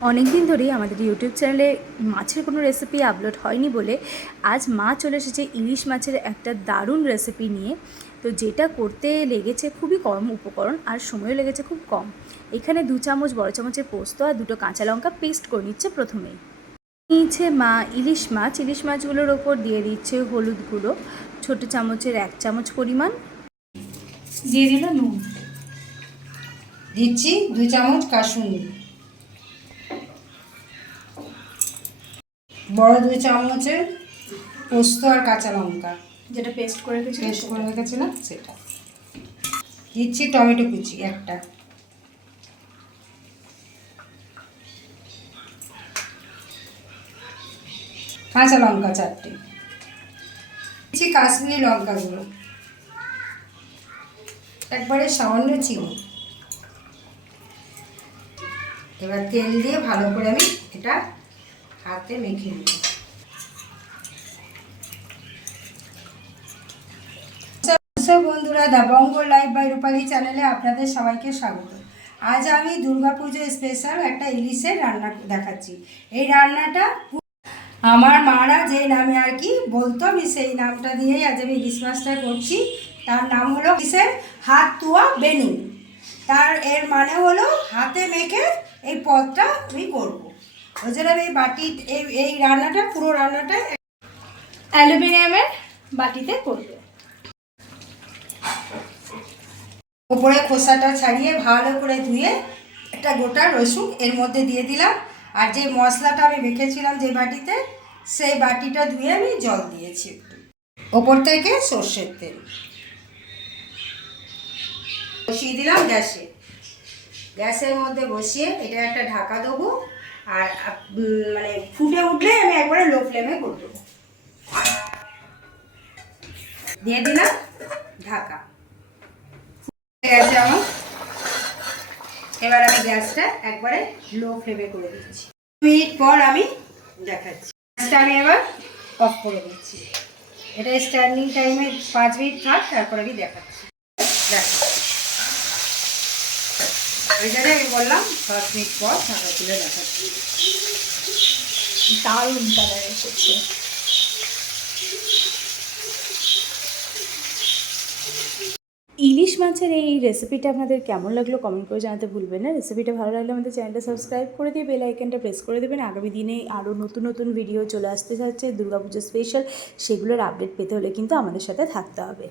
অনেক দিন ধরেই আমাদের ইউটিউব চ্যানেলে মাছের কোনো রেসিপি আপলোড হয়নি বলে আজ মা চলে এসেছে ইলিশ মাছের একটা দারুণ রেসিপি নিয়ে। তো যেটা করতে লেগেছে খুবই কম উপকরণ আর সময়ও লেগেছে খুব কম। এখানে 2 চামচ বড় চামচের পোস্ত আর 2টো কাঁচা লঙ্কা পেস্ট করে নিচ্ছে প্রথমেই। নিয়েছে মা ইলিশ মাছগুলোর ওপর দিয়ে দিচ্ছে হলুদ গুঁড়ো ছোটো চামচের 1 চামচ পরিমাণ, দিয়ে দিল নুন, দিচ্ছি 2 চামচ কাসুন্দি, বড় 2 চামচের পোস্ত আর কাঁচা লঙ্কা যেটা পেস্ট করে রেখেছিলাম সেটা দিচ্ছি, টমেটো কুচি একটা, কাঁচা লঙ্কা 4টে, দিচ্ছি কাশ্মীরি লঙ্কা গুঁড়ো একবারে সামান্য চিনি। এবার তেল দিয়ে ভালো করে আমি এটা হাতে মেখে নেব। বন্ধুরা, দা বঙ্গ লাইভ বাই রূপালী চ্যানেলে আপনাদের সবাইকে স্বাগত। আজ আমি দুর্গা পুজো স্পেশাল একটা ইলিশের রান্না দেখাচ্ছি। এই রান্নাটা আমার মারা যে নামে আর কি বলতো, আমি সেই নামটা দিয়েই আজ আমি ইলিশ মাছটা করছি। তার নাম হলো ইলিশের হাত ধোয়া বেনু। এর মানে হলো হাতে মেখে এই পদটা আমি করবো। ওই জন্য আমি এই রান্নাটা পুরো রান্নাটা অ্যালুমিনিয়ামের বাটিতে করবে। ওপরে খোসাটা ছাড়িয়ে ভালো করে ধুয়ে একটা গোটা রসুন এর মধ্যে দিয়ে দিলাম। আর যে মশলাটা আমি মেখেছিলাম যে বাটিতে, সেই বাটিটা ধুয়ে আমি জল দিয়েছি একটু। ওপর থেকে সর্ষের তেল বসিয়ে দিলাম গ্যাসের মধ্যে বসিয়ে এটা একটা ঢাকা দেবো। আর মানে ফুটে উঠলে আমি একবারে লো ফ্লেমে করে দেবো। দিয়ে দিলাম ঢাকা। আমার এবার আমি গ্যাসটা একবারে লো ফ্লেমে করে দিচ্ছি। 2 মিনিট পর আমি দেখাচ্ছি। গ্যাসটা আমি এবার অফ করে দিচ্ছি। এটা স্ট্যান্ডিং টাইমে 5 মিনিট থাক, তারপর আমি দেখাচ্ছি। ওই জন্য আমি বললাম 5 মিনিট পর ঢাকা তুলে দেখাচ্ছি। দারুণ কালার এসেছে। ইলিশ মাছের এই রেসিপিটা আপনাদের কেমন লাগলো কমেন্ট করে জানাতে ভুলবেন না। রেসিপিটা ভালো লাগলে আমাদের চ্যানেলটা সাবস্ক্রাইব করে দিয়ে বেল আইকনটা প্রেস করে দেবেন। আগামী দিনে আরও নতুন নতুন ভিডিও চলে আসতে যাচ্ছে দুর্গাপুজো স্পেশাল, সেগুলোর আপডেট পেতে হলে কিন্তু আমাদের সাথে থাকতে হবে।